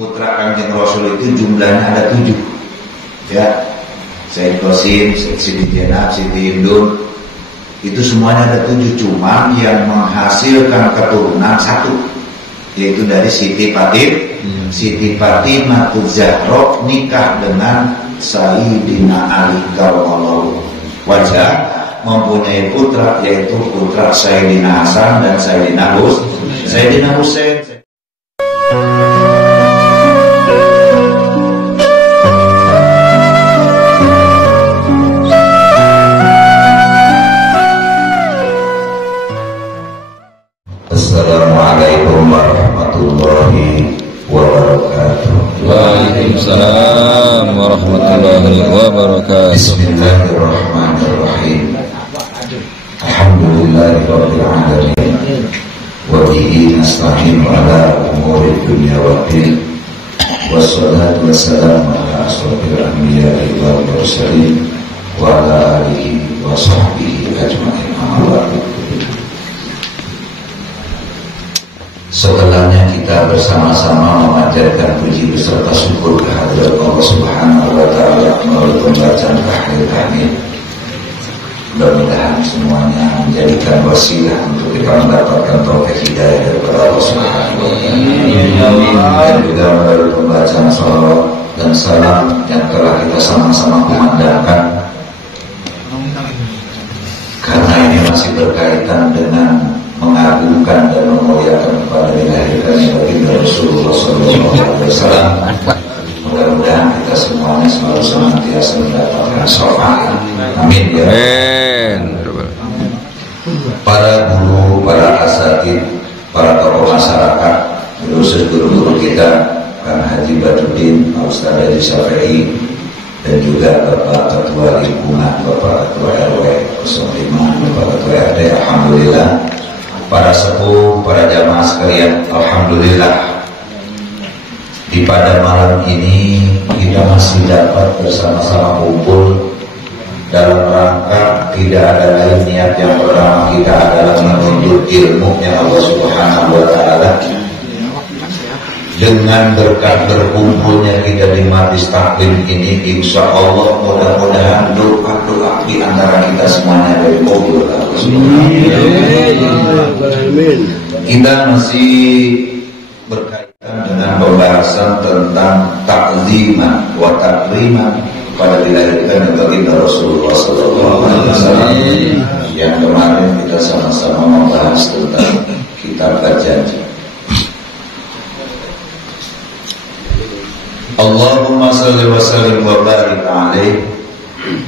Putra Kanjeng Rasul itu jumlahnya ada 7, ya. Sayyid Qasim, Siti Jenab, Siti Hindun, itu semuanya ada 7. Cuma yang menghasilkan keturunan 1, yaitu dari Siti Fatimah Zahra nikah dengan Sayyidina Ali karramallahu wajhah, mempunyai putra, yaitu putra Sayyidina Hasan dan Sayyidina Husain. Assalamualaikum warahmatullahi wabarakatuh. Waalaikumsalam warahmatullahi wabarakatuh. Bismillahirrahmanirrahim. Alhamdulillahirabbil alamin. Wa bihi nasta'inu ala umuri dunya waddin. Wassalatu wassalamu ala asrofil anbiya'i wal mursalin wa ala alihi wa sahbihi ajma'in. Amma ba'du. Setelahnya kita bersama-sama memanjatkan puji beserta syukur kehadirat Allah Subhanahu wa Ta'ala melalui pembacaan tahlil. Mudah-mudahan semuanya menjadikan wasilah untuk kita mendapatkan taufik hidayah daripada Allah Subhanahu wa Ta'ala, dan juga melalui pembacaan salawat dan salam yang telah kita sama-sama kumandangkan, karena ini masih berkaitan dengan mengagungkan dan memuliakan kepada dilahirkannya baginda Rasulullah SAW. Mudah-mudahan kita semuanya selalu senantiasa mendapatkan syafaat. Amin ya. Amin. Para guru, para asatidz, para tokoh masyarakat, khusus guru-guru kita, Kang Haji Badruddin, Pak Ustaz Haji Syafi'i, dan juga Bapak Ketua Lingkungan, Bapak Ketua RW 05, Bapak Ketua RT, alhamdulillah. Para sepuh, para jamaah sekalian, alhamdulillah, di pada malam ini kita masih dapat bersama-sama kumpul dalam rangka tidak ada lain niat yang pertama kita adalah menuntut ilmu-Nya Allah Subhanahu wa Ta'ala. Dengan berkat berkumpulnya kita di majlis taklim ini, insya Allah mudah-mudahan doa-doa di antara kita semuanya dari kabul Allah Subhanahu wa Ta'ala. Kita masih berkaitan dengan pembahasan tentang takziman wa takriman pada dilahirkan baginda Rasulullah SAW, yang kemarin kita sama-sama membahas tentang kitab Al-Janji. Allahumma salli wa sallim wa barik alaihi.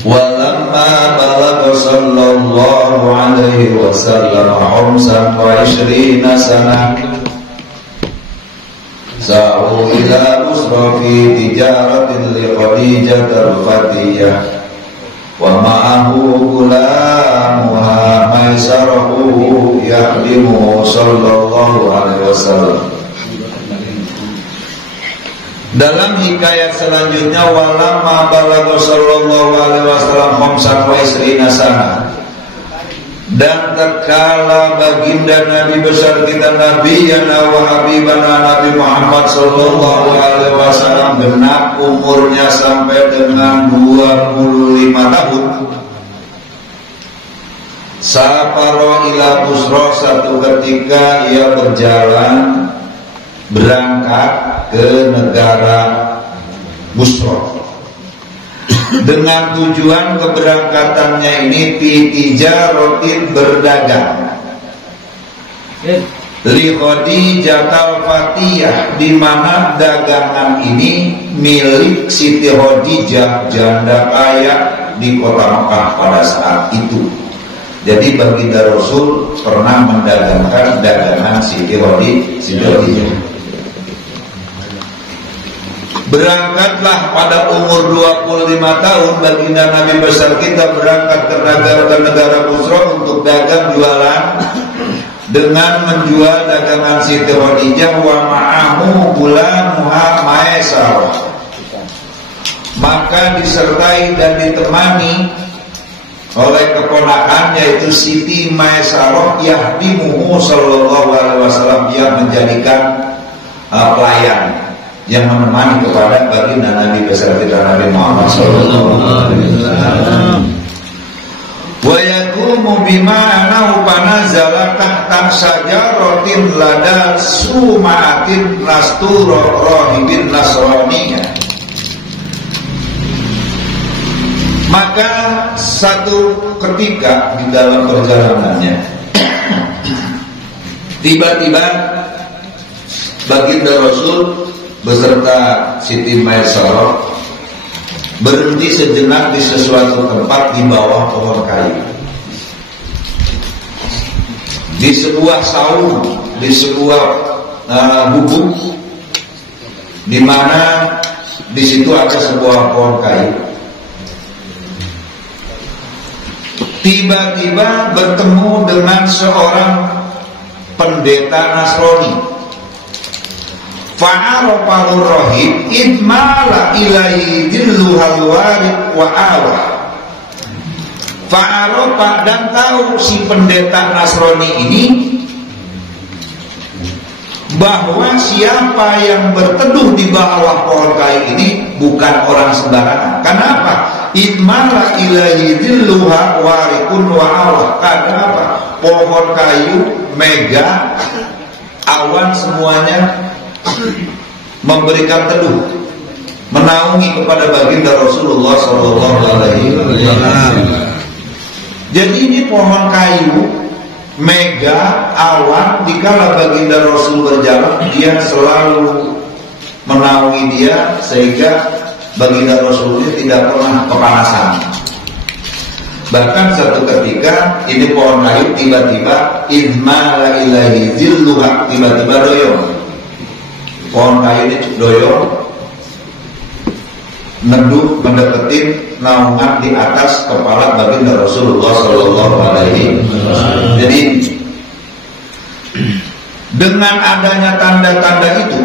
Walamma balagha sallallahu alaihi wasallam 25 sana sa'u ila Busra fi tijaratin li Khadijah al-Fatiyah wa ma'ahu gulamuha maisarahu ya'limu sallallahu alaihi wasallam. Dalam hikayat selanjutnya, walamma balagha sallallahu alaihi wasallam 25 sana, dan tatkala baginda Nabi besar kita Nabi wa habibana Nabi Muhammad sallallahu alaihi wasallam genap umurnya sampai dengan 25 tahun, safaro ila Busra, satu ketika ia berjalan berangkat ke negara Busra dengan tujuan keberangkatannya ini tijaratin, berdagang, li Khadijah al-Fatiyah, di mana dagangan ini milik Siti Khadijah, janda kaya di kota Mekah pada saat itu. Jadi baginda Rasul pernah mendagangkan dagangan Siti Khadijah. Berangkatlah pada umur 25 tahun baginda Nabi besar kita berangkat ke negara Busra untuk dagang jualan, dengan menjual dagangan Siti Khadijah wa ma'ahu gulamuha maisarah, maka disertai dan ditemani oleh keponakan yaitu Siti Maisarah yahdimuhu sallallahu alaihi wasallam, yang menjadikan pelayan yang menemani kepada baginda Nabi besar kita Nabi Muhammad SAW. Wa yaqumu bima anahu panazala tahta syajaratin lada sumatin nasturo rohibin nasroniyah. Maka satu ketika di dalam perjalanannya tiba-tiba baginda Rasul beserta Siti Maisarah berhenti sejenak di sesuatu tempat di bawah pohon kayu, di sebuah saung, di sebuah gubuk, di mana di situ ada sebuah pohon kayu. Tiba-tiba bertemu dengan seorang pendeta Nasrani. Fa'arafahur rahib idmala ilaihi dilluhal warid wa awah. Fa'arafah, dan tahu si pendeta Nasrani ini bahwa siapa yang berteduh di bawah pohon kayu ini bukan orang sembarangan. Kenapa? Idmala ilaihi dilluha warikun wa awah. Kenapa? Pohon kayu, mega, awan semuanya memberikan teduh, menaungi kepada baginda Rasulullah SAW. Jadi ini pohon kayu, mega, awan, dikala baginda Rasul berjalan, dia selalu menaungi dia sehingga baginda Rasul ini tidak pernah kepanasan. Bahkan satu ketika ini pohon kayu tiba-tiba idmala ilahi zilluha, tiba-tiba doyong. Pohon kayu ini doyong, neduh mendekatin naungan di atas kepala baginda Rasulullah SAW. Jadi dengan adanya tanda-tanda itu,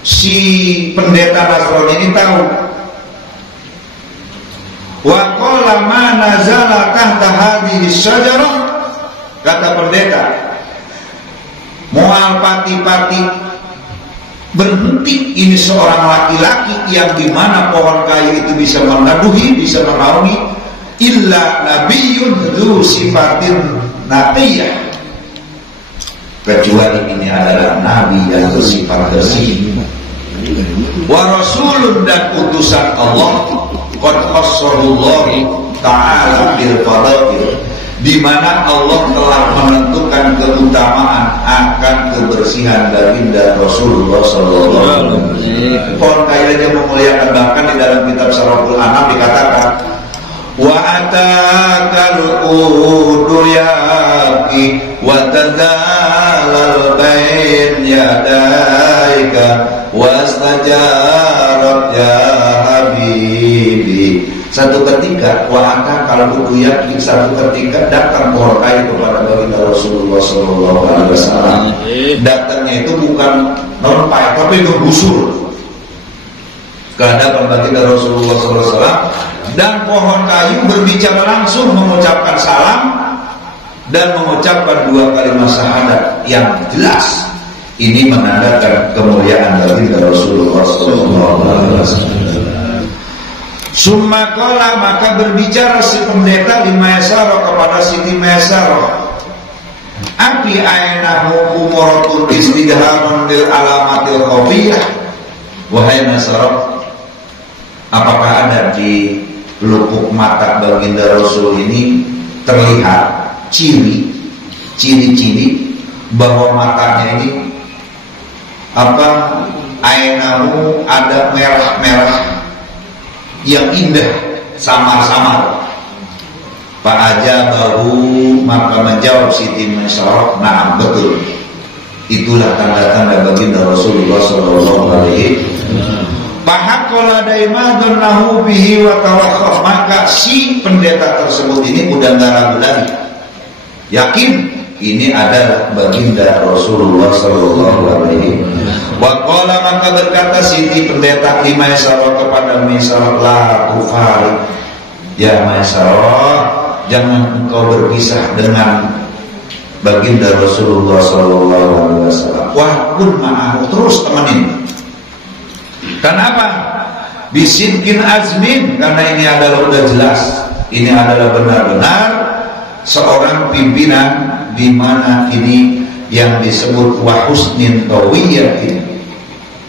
si pendeta Nasrani ini tahu. Wa qala ma nazala tahta hadhihi syajarah, kata pendeta, mual pati-pati berhenti ini seorang laki-laki yang dimana pohon kayu itu bisa meneduhi, bisa menaungi, illa nabiyyun dzu sifatin naqiyah, kecuali ini adalah nabi yang bersifat bersih, wa rasulun, dan utusan Allah, qad khassallahu ta'ala bil fadail, di mana Allah telah menentukan keutamaan akan kebersihan baginda Rasulullah SAW. Pohon kayu aja memuliakan, bahkan di dalam kitab Syarahul Anam dikatakan wa atakal uduyaki wa tadalal bain yadaika wastajarat ya habibi. Satu ketika wahaka kalau uduyaki, satu ketika datang pohon kayu kepada baginda Rasulullah SAW. Datangnya itu bukan nompai, tapi berbusur ke hadapan baginda Rasulullah SAW, dan pohon kayu berbicara langsung, mengucapkan salam dan mengucapkan dua kalimat syahadat yang jelas. Ini menandakan kemuliaan baginda Rasulullah SAW. Summa qala, maka berbicara si pendeta di Maisarah kepada Siti Maisarah, api ainahu umuratun istidhamun lil alamatil khafiyah. Wahai Maisarah, apakah ada di lubuk mata baginda Rasul ini terlihat ciri-ciri bahwa matanya ini ainahu ada merah-merah yang indah, samar-samar. Pak Aja bahu, maka menjawab Siti Maisarah, nah betul, itulah tanda-tanda baginda Rasulullah SAW. Pahakola daimadun nahu bihi wa tawakhaf, maka si pendeta tersebut ini udah gak ragu lagi, yakin ini adalah baginda Rasulullah SAW. Waqala, maka berkata Siti pendeta di Maisarah kepada Maisarah, la tufari, ya Maisarah, jangan engkau berpisah dengan baginda Rasulullah SAW. Wah pun ma'ahu, terus temenin, Kenapa? Bisidkin azmin, karena ini adalah udah jelas, ini adalah benar-benar seorang pimpinan di mana ini yang disebut wahusnin tawiyatin,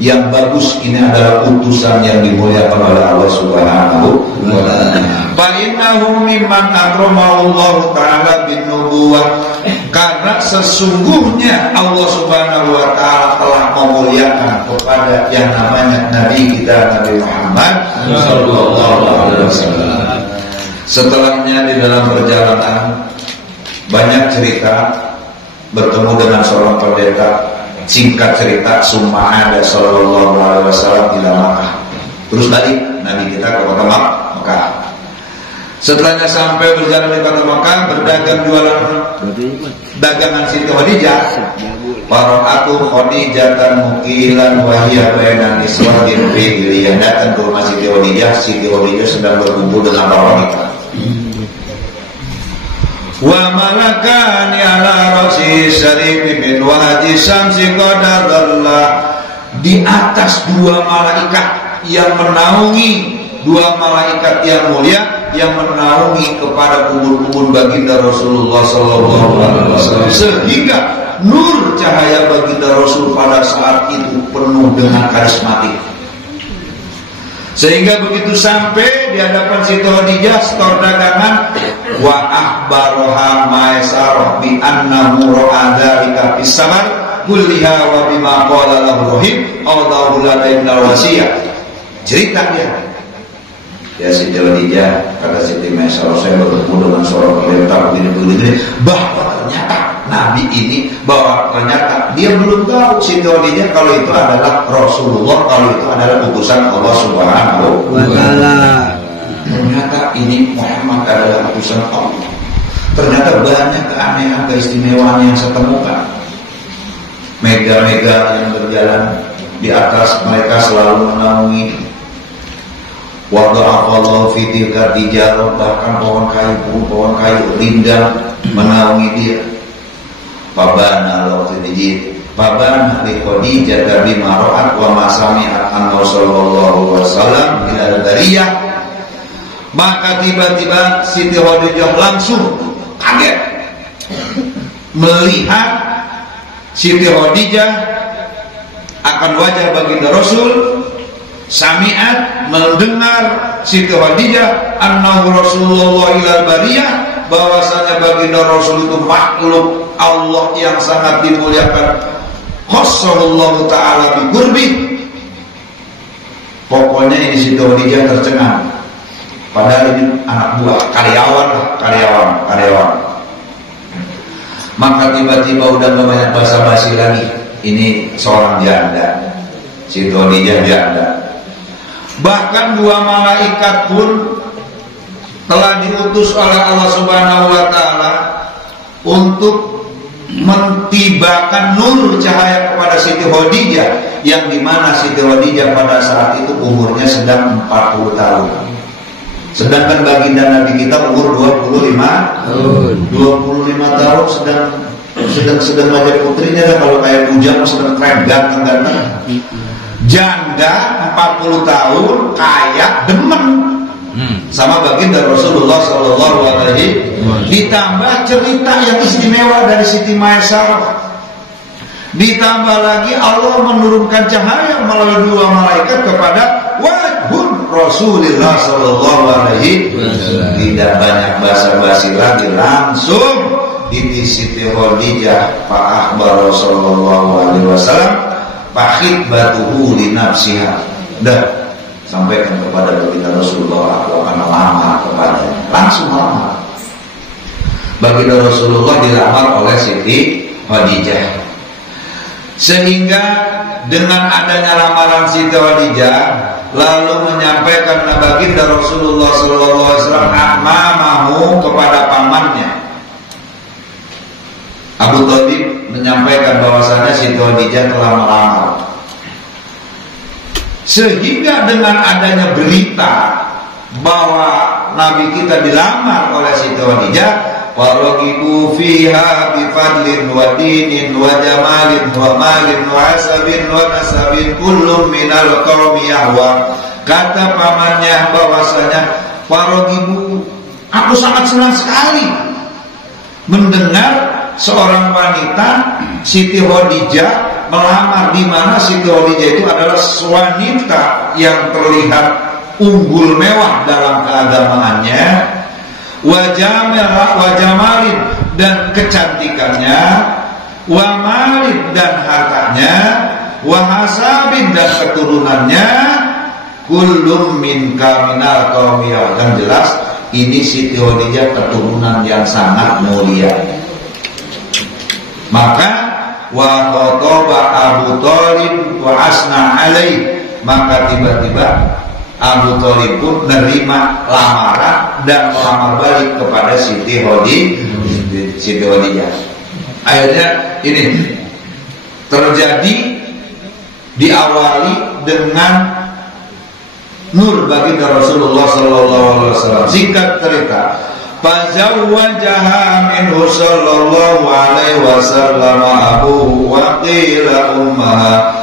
yang bagus, ini adalah utusan yang dimuliakan oleh Allah Subhanahu wa ta'ala. Fa innahu mimman akramahu ta'ala bin nubuwah, karena sesungguhnya Allah Subhanahu wa ta'ala telah memuliakan kepada yang namanya Nabi kita Nabi Muhammad sallallahu alaihi wasallam. Setelahnya di dalam perjalanan banyak cerita, bertemu dengan seorang pendeta. Singkat cerita, summa ada sallallahu alaihi wasallam di Makkah. Terus balik Nabi kita ke kota Makkah. Setelahnya sampai berjalan di kota Makkah, berdagang jualan dagangan Siti Khadijah. Para'atu Khadijatan mukilan wahiyya bainan niswatin fi iliyah. Datang ke rumah Siti Khadijah. Siti Khadijah sedang berkumpul dengan para wanita. Wa malakani ala rasi syarif bin wahdi syamsi qadarallah. Di atas dua malaikat yang menaungi, dua malaikat yang mulia yang menaungi kepada kubur-kubur baginda Rasulullah sallallahu alaihi wasallam, sehingga nur cahaya baginda Rasul pada saat itu penuh dengan karismatik. Sehingga begitu sampai di hadapan Siti Khadijah, stor dagangan, wa akhbaroha maisarah bi annahu ra'a dzalika fis samar kulliha wa bima qala lahu rahim Allahu la ilaha wasiyah. Cerita dia. Ya Siti Khadijah, kata Siti Maisarah, saya bertemu dengan seorang pendeta begini, bahwa ternyata Nabi ini, bahwa ternyata dia belum tahu Siti Khadijah kalau itu adalah Rasulullah, kalau itu adalah utusan Allah Subhanahu wa ta'ala. Ternyata ini Muhammad adalah utusan Allah. Ternyata banyak keanehan, keistimewaan yang saya temukan. Mega-mega yang berjalan di atas mereka selalu menaungi. Wada'afallahu fi tilka tijarah, bahkan pohon kayu rindang menaungi dia. Pabana al-Khadijah, pabana li Khadijah bima ra'at wa ma sami'at anhu sallallahu alaihi wasallam ila al-dariyah. Maka tiba-tiba Siti Khadijah langsung kaget melihat Siti Khadijah akan wajah baginda Rasul. Sami'at, mendengar Siti Khadijah annahu Rasulullah ilal bariyah, bahwasanya baginda Rasul itu makhluk Allah yang sangat dimuliakan. Khassallallahu ta'ala bi qurbi. Pokoknya ini Siti Khadijah tercengang. Padahal ini anak buah, karyawan. Maka tiba-tiba udah gak banyak basa-basi lagi. Ini seorang janda, Siti Khadijah janda. Bahkan dua malaikat pun telah diutus oleh Allah Subhanahu wa ta'ala untuk mentibakan nur cahaya kepada Siti Khadijah, yang dimana Siti Khadijah pada saat itu umurnya sedang 40 tahun. Sedangkan baginda Nabi kita umur 25 tahun, sedang aja putrinya dah, kalau kayak bujang sedang keren ganteng. Janda 40 tahun, kaya, demen sama baginda Rasulullah sallallahu alaihi wasallam. Ditambah cerita yang istimewa dari Siti Maisarah. Ditambah lagi Allah menurunkan cahaya melalui dua malaikat kepada wajhun Rasulullah sallallahu alaihi wasallam. Tidak banyak basa-basi lagi, langsung ini Siti Khadijah fa akhbar sallallahu alaihi wasallam fakhid batuhu li nafsiha. Dah sampaikan kepada baginda Rasulullah, aku akan melamar kepadanya. Langsung melamar. Baginda Rasulullah dilamar oleh Siti Khadijah. Sehingga dengan adanya lamaran Siti Khadijah, lalu menyampaikan baginda Rasulullah sallallahu alaihi wasallam amamahu kepada pamannya. Abu Thalib menyampaikan bahwasanya Siti Khadijah telah melamar. Sehingga dengan adanya berita bahwa Nabi kita dilamar oleh Siti Khadijah, waragibu fiha bifadlin wa dinin wa jamalin wa malin wa asabin wa nasabin kullum minal qaumi yahwa. Kata pamannya bahwasanya waragibu, aku sangat senang sekali mendengar seorang wanita Siti Khadijah melamar, di mana Siti Khadijah itu adalah wanita yang terlihat unggul mewah dalam keagamaannya, wajamalin dan kecantikannya, wamalin dan hartanya, wahasabin dan keturunannya, kullum min kaminal qaumiyah. Dan jelas ini Siti Khadijah keturunan yang sangat mulia. Maka wa khotaba Abu Thalib wa asna alaih, maka tiba-tiba Abu Thalib pun menerima lamaran dan melamar balik kepada Siti Khadijah. Akhirnya ini terjadi, diawali dengan nur baginda Rasulullah SAW. Singkat cerita, fazawwajaha minhu sallallahu alaihi wasallam abuhu wa qila ummaha.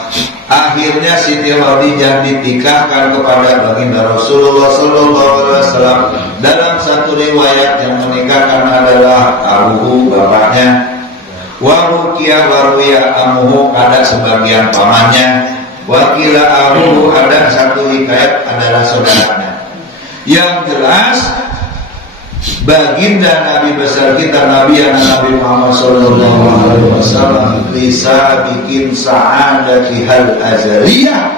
Akhirnya Siti Khadijah dinikahkan kepada baginda Rasulullah sallallahu alaihi wasallam. Dalam satu riwayat yang menikahkan adalah abuhu, bapaknya, wa ruqiya wa ruya amuhu, ada sebagian pamannya, wa qila abuhu, ada satu hikayat adalah saudaranya. Yang jelas baginda Nabi besar kita Nabi Muhammad sallallahu alaihi wasallam bisa bikin sa'adati hal azaliyah,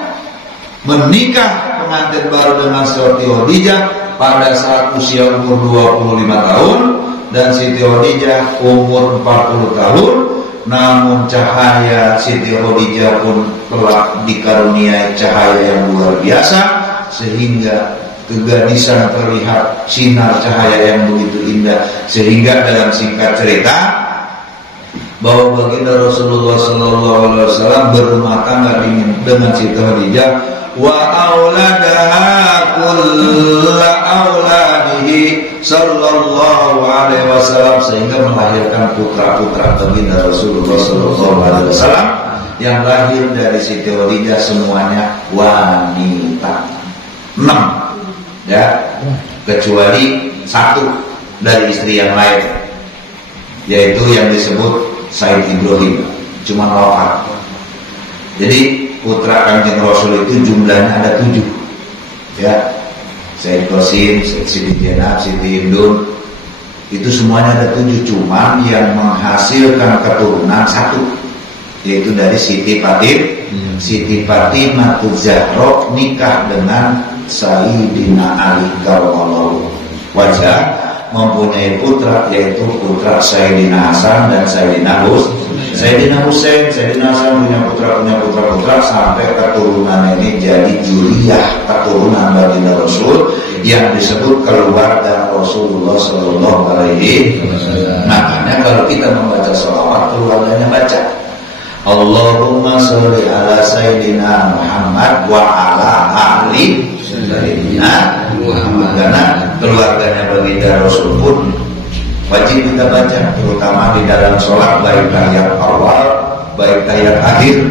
menikah pengantin baru dengan Siti Khadijah pada saat usia umur 25 tahun dan Siti Khadijah umur 40 tahun. Namun cahaya Siti Khadijah pun telah dikaruniai cahaya yang luar biasa, sehingga kegadisan terlihat sinar cahaya yang begitu indah. Sehingga dalam singkat cerita bahwa baginda Rasulullah SAW berumah tangga dengan Siti Khadijah, wa auladaha kulla auladihi sallallahu alaihi wasallam, sehingga melahirkan putra-putra baginda Rasulullah SAW yang lahir dari Siti Khadijah semuanya wanita. 6, ya, kecuali satu dari istri yang lain, yaitu yang disebut Said Ibrahim, cuma wafat. Jadi putra Kanjeng Rasul itu jumlahnya ada 7, ya. Said Qasim, Siti Jenab, Siti Hindun, itu semuanya ada 7, cuma yang menghasilkan keturunan 1, yaitu dari Siti Fatimah Zahra nikah dengan Sayyidina Ali karramallahu wajhah, mempunyai putra, yaitu putra Sayyidina Hasan dan Sayyidina Husain. Sayyidina Hasan punya putra sampai keturunan ini jadi juriyah, keturunan baginda Rasul yang disebut keluarga Rasulullah sallallahu alaihi wasallam. Makanya kalau kita membaca sholawat, keluarganya baca Allahumma sholli ala Sayyidina Muhammad wa ala ali Sayyidina Muhammad. Karena keluarganya baginda Rasul pun wajib kita baca, terutama di dalam sholat, baik tahiyat awal, baik tahiyat akhir.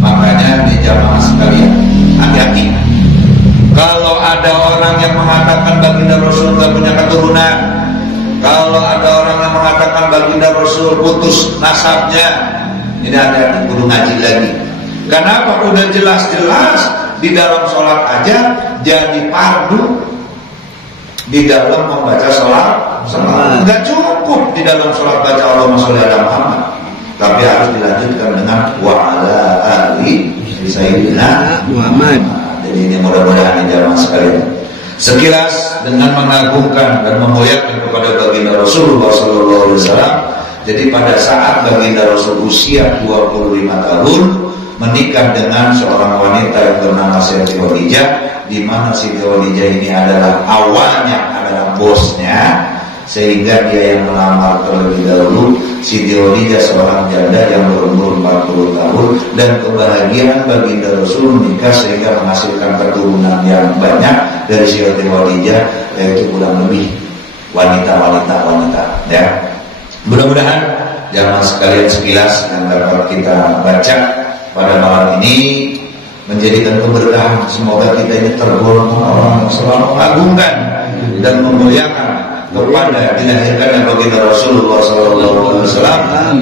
Makanya di jamaah sekalian, hati-hati. Kalau ada orang yang mengatakan baginda Rasul tidak punya keturunan, kalau ada orang yang mengatakan baginda Rasul putus nasabnya, ini hati-hati, kudu ngaji lagi. Kenapa? Udah jelas-jelas di dalam sholat aja jadi fardu di dalam membaca sholat. Enggak cukup di dalam sholat baca Allahumma sholli ala Muhammad, tapi harus dilanjutkan dengan wa ala ali Sayyidina Muhammad. Jadi ini mudah-mudahan di jamaah sekalian, sekilas dengan mengagungkan dan memuliakan kepada baginda Rasulullah SAW. Jadi pada saat baginda Rasul usia 25 tahun menikah dengan seorang wanita yang bernama Siti Khadijah, di mana Siti Khadijah ini adalah awalnya adalah bosnya, sehingga dia yang melamar terlebih dahulu. Siti Khadijah seorang janda yang berumur 40 tahun, dan kebahagiaan baginda Rasul menikah sehingga menghasilkan keturunan yang banyak dari Siti Khadijah, yaitu kurang lebih wanita ya. Mudah-mudahan jamaah sekalian sekilas yang dapat kita baca pada malam ini menjadikan keberkahan. Semoga kita ini tergolong orang selalu mengagungkan dan memuliakan kepada dilahirkannya baginda Rasulullah SAW.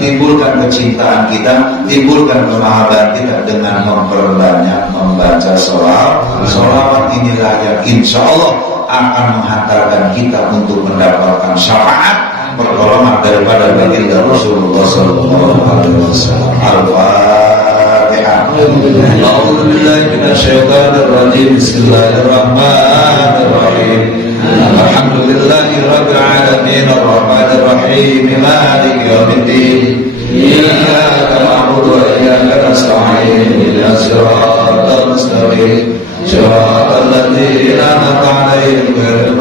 Timbulkan kecintaan kita, timbulkan kemahabbatan kita dengan memperbanyak membaca sholawat inilah yang insya Allah akan menghantarkan kita untuk mendapatkan syafaat pertolongan daripada baginda Rasulullah SAW. Al-Fatihah. A'udzu billahi minasyaitonir rajim. Bismillahirrahmanirrahim. Alhamdulillahi rabbil alamin arrahmanir rahim maliki yaumiddin. Iyyaka na'budu wa iyyaka nasta'in. Ihdinas siratal mustaqim. Siratal ladzina an'amta 'alaihim ghairil